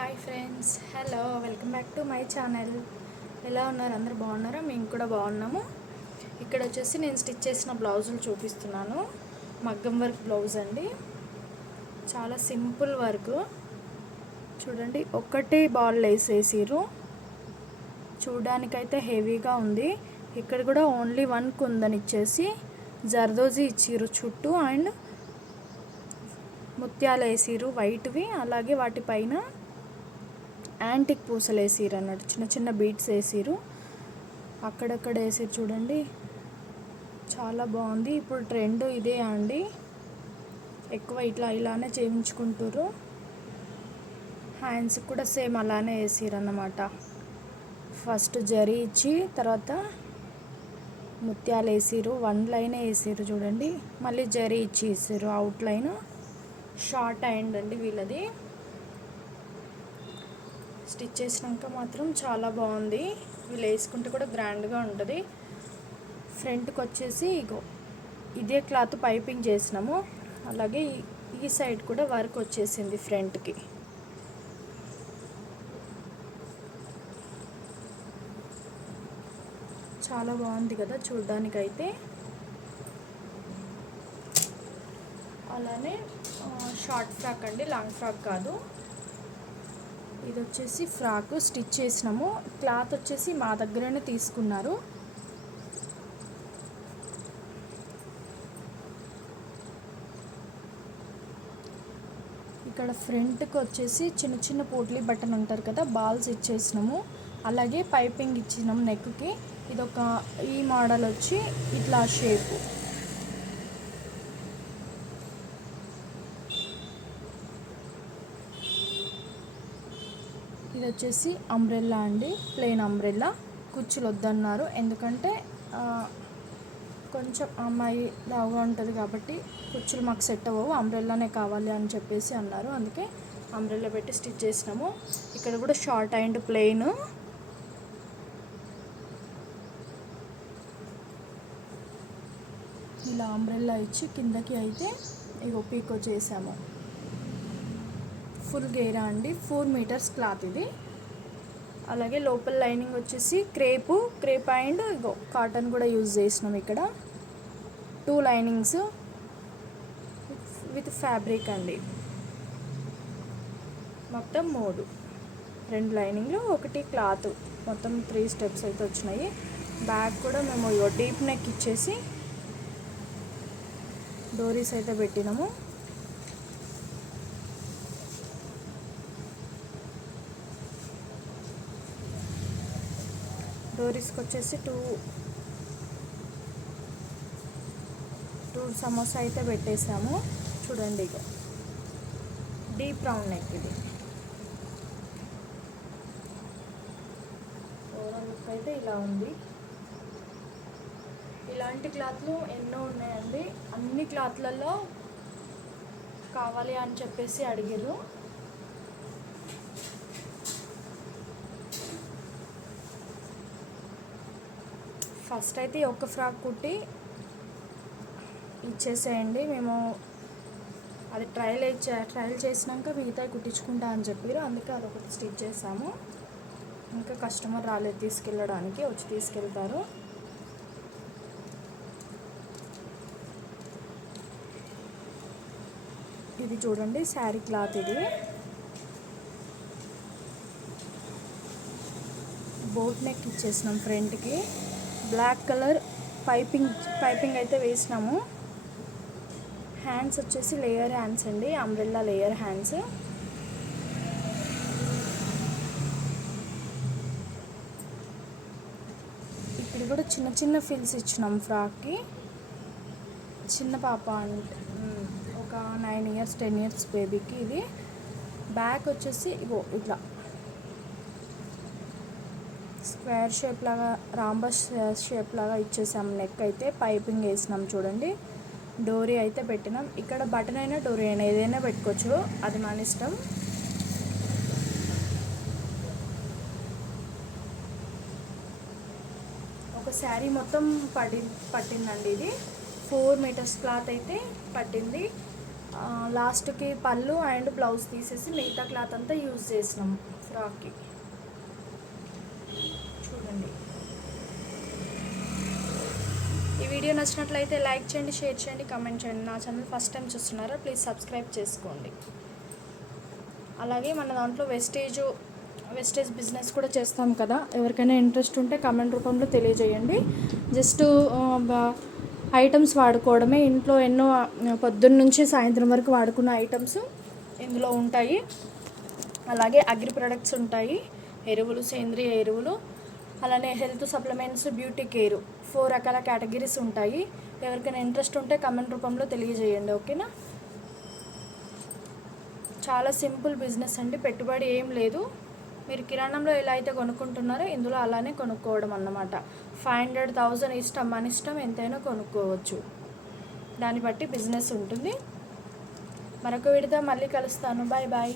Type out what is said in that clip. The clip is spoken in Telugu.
Hi friends, hello, welcome back to my channel. ఎలా ఉన్నారు? అందరు బాగున్నారా? మేము కూడా బాగున్నాము. ఇక్కడ వచ్చేసి నేను స్టిచ్ చేసిన బ్లౌజులు చూపిస్తున్నాను. మగ్గం వర్క్ బ్లౌజ్ అండి. చాలా సింపుల్ వర్క్. చూడండి, ఒక్కటే బాల్ వేసేసిరు. చూడడానికైతే హెవీగా ఉంది. ఇక్కడ కూడా ఓన్లీ వన్ కుందని ఇచ్చేసి జర్దోజీ ఇచ్చిరు చుట్టూ, అండ్ ముత్యాలు వేసిరు వైట్వి. అలాగే వాటిపైన యాంటిక్ పూసలు వేసిరు అన్నట్టు, చిన్న చిన్న బీట్స్ వేసిరు. అక్కడక్కడ వేసిరు చూడండి, చాలా బాగుంది. ఇప్పుడు ట్రెండ్ ఇదే అండి, ఎక్కువ ఇలానే చేయించుకుంటారు. హ్యాండ్స్ కూడా సేమ్ అలానే వేసిరు అన్నమాట. ఫస్ట్ జరీ ఇచ్చి తర్వాత ముత్యాలు వేసిరు, వన్ లైన్ వేసిరు చూడండి. మళ్ళీ జరీ ఇచ్చి వేసిరు అవుట్లైన్. షార్ట్ హ్యాండ్ అండి వీళ్ళది. స్టిచ్ చేసినాక మాత్రం చాలా బాగుంది. వీళ్ళు వేసుకుంటే కూడా గ్రాండ్గా ఉంటుంది. ఫ్రంట్కి వచ్చేసి ఇదే క్లాత్ పైపింగ్ చేసినాము. అలాగే ఈ సైడ్ కూడా వర్క్ వచ్చేసింది ఫ్రంట్కి. చాలా బాగుంది కదా చూడ్డానికైతే. అలానే షార్ట్ ఫ్రాక్ అండి, లాంగ్ ఫ్రాక్ కాదు. ఇది వచ్చేసి ఫ్రాక్ స్టిచ్ చేసినాము. క్లాత్ వచ్చేసి మా దగ్గరనే తీసుకున్నారు. ఇక్కడ ఫ్రంట్కి వచ్చేసి చిన్న చిన్న పోట్లీ బటన్ అంటారు కదా, బాల్స్ ఇచ్చేసినాము. అలాగే పైపింగ్ ఇచ్చినాము నెక్కి. ఇదొక ఈ మోడల్ వచ్చి ఇట్లా షేపు. ఇది వచ్చేసి అంబ్రెల్లా అండి, ప్లెయిన్ అంబ్రెల్లా. కుచ్చులు వద్దన్నారు, ఎందుకంటే కొంచెం అమ్మాయి లావుగా ఉంటుంది కాబట్టి కుచ్చులు మాకు సెట్ అవ్వవు, అంబ్రెల్లానే కావాలి అని చెప్పేసి అన్నారు. అందుకే అంబ్రెల్లా పెట్టి స్టిచ్ చేసినాము. ఇక్కడ కూడా షార్ట్ అండ్ ప్లెయిన్. ఇలా అంబ్రెల్లా ఇచ్చి కిందకి అయితే పీకో చేసాము. ఫుల్ గేరా అండి, 4 మీటర్స్ క్లాత్ ఇది. అలాగే లోపల లైనింగ్ వచ్చేసి క్రేప్ అండ్ కాటన్ కూడా యూజ్ చేసినాం. ఇక్కడ 2 లైనింగ్స్ విత్ ఫ్యాబ్రిక్ అండి. మొత్తం 2 లైనింగ్లు, 1 క్లాత్, మొత్తం 3 స్టెప్స్ అయితే వచ్చినాయి. బ్యాక్ కూడా మేము డీప్ నెక్ ఇచ్చేసి డోరీస్ అయితే పెట్టినాము. డోరీస్కి వచ్చేసి 2 సమోసా అయితే పెట్టేసాము. చూడండి, డీప్ రౌండ్ నెక్ ఇది. ఓవరాల్ లుక్ అయితే ఇలా ఉంది. ఇలాంటి క్లాత్లు ఎన్నో ఉన్నాయండి. అన్ని క్లాత్లలో కావాలి అని చెప్పేసి అడిగారు. ఫస్ట్ అయితే ఒక ఫ్రాక్ కుట్టి ఇచ్చేసేయండి, మేము అది ట్రయల్ చేసినాక మిగతా కుట్టించుకుంటా అని చెప్పారు. అందుకే అదొకటి స్టిచ్ చేసాము. ఇంకా కస్టమర్ రాలేదు తీసుకెళ్ళడానికి, వచ్చి తీసుకెళ్తారు. ఇది చూడండి శారీ క్లాత్. ఇది బోట్ నెక్ ఇచ్చేసినాం ఫ్రంట్కి. బ్లాక్ కలర్ పైపింగ్ అయితే వేసినాము. హ్యాండ్స్ వచ్చేసి లేయర్ హ్యాండ్స్ అండి, అంబ్రెల్లా లేయర్ హ్యాండ్స్. ఇక్కడ కూడా చిన్న చిన్న ఫిల్స్ ఇచ్చినాం ఫ్రాక్కి. చిన్న పాప అంటే ఒక 9 ఇయర్స్ 10 ఇయర్స్ బేబీకి ఇది. బ్యాక్ వచ్చేసి ఇట్లా స్క్వేర్ షేప్ లాగా, రాంబస్ షేప్ లాగా ఇచ్చేసాం. నెక్ అయితే పైపింగ్ వేసినాం చూడండి. డోరీ అయితే పెట్టినాం. ఇక్కడ బటన్ అయినా డోరీ అయినా ఏదైనా పెట్టుకోవచ్చు, అది మన ఇష్టం. ఒక శారీ మొత్తం పట్టిందండి. ఇది 4 మీటర్స్ క్లాత్ అయితే పట్టింది. లాస్ట్కి పళ్ళు అండ్ బ్లౌజ్ తీసేసి మిగతా క్లాత్ అంతా యూజ్ చేసినాం ఫ్రాక్కి. చూడండి. ఈ వీడియో నచ్చినట్లయితే లైక్ చేయండి, షేర్ చేయండి, కామెంట్ చేయండి. నా ఛానల్ ఫస్ట్ టైం చూస్తున్నారా ప్లీజ్ సబ్స్క్రైబ్ చేసుకోండి. అలాగే మన దాంట్లో వెస్టేజ్ బిజినెస్ కూడా చేస్తాం కదా, ఎవరికైనా ఇంట్రెస్ట్ ఉంటే కామెంట్ రూపంలో తెలియజేయండి. జస్ట్ ఐటమ్స్ వాడుకోవడమే, ఇంట్లో ఎన్నో పొద్దున్న నుంచి సాయంత్రం వరకు వాడుకున్న ఐటమ్స్ ఇందులో ఉంటాయి. అలాగే అగ్రి ప్రొడక్ట్స్ ఉంటాయి, ఎరువులు, సేంద్రియ ఎరువులు, అలానే హెల్త్ సప్లిమెంట్స్, బ్యూటీ కేరు, 4 రకాల కేటగిరీస్ ఉంటాయి. ఎవరికైనా ఇంట్రెస్ట్ ఉంటే కామెంట్ రూపంలో తెలియజేయండి. ఓకేనా. చాలా సింపుల్ బిజినెస్ అండి, పెట్టుబడి ఏం లేదు. మీరు కిరాణంలో ఎలా అయితే కొనుక్కుంటున్నారో ఇందులో అలానే కొనుక్కోవడం అన్నమాట. 500,000 ఇష్టం, మన ఇష్టం, ఎంతైనా కొనుక్కోవచ్చు. దాన్ని బట్టి బిజినెస్ ఉంటుంది. మరొక వీడియోతో మళ్ళీ కలుస్తాను. Bye bye.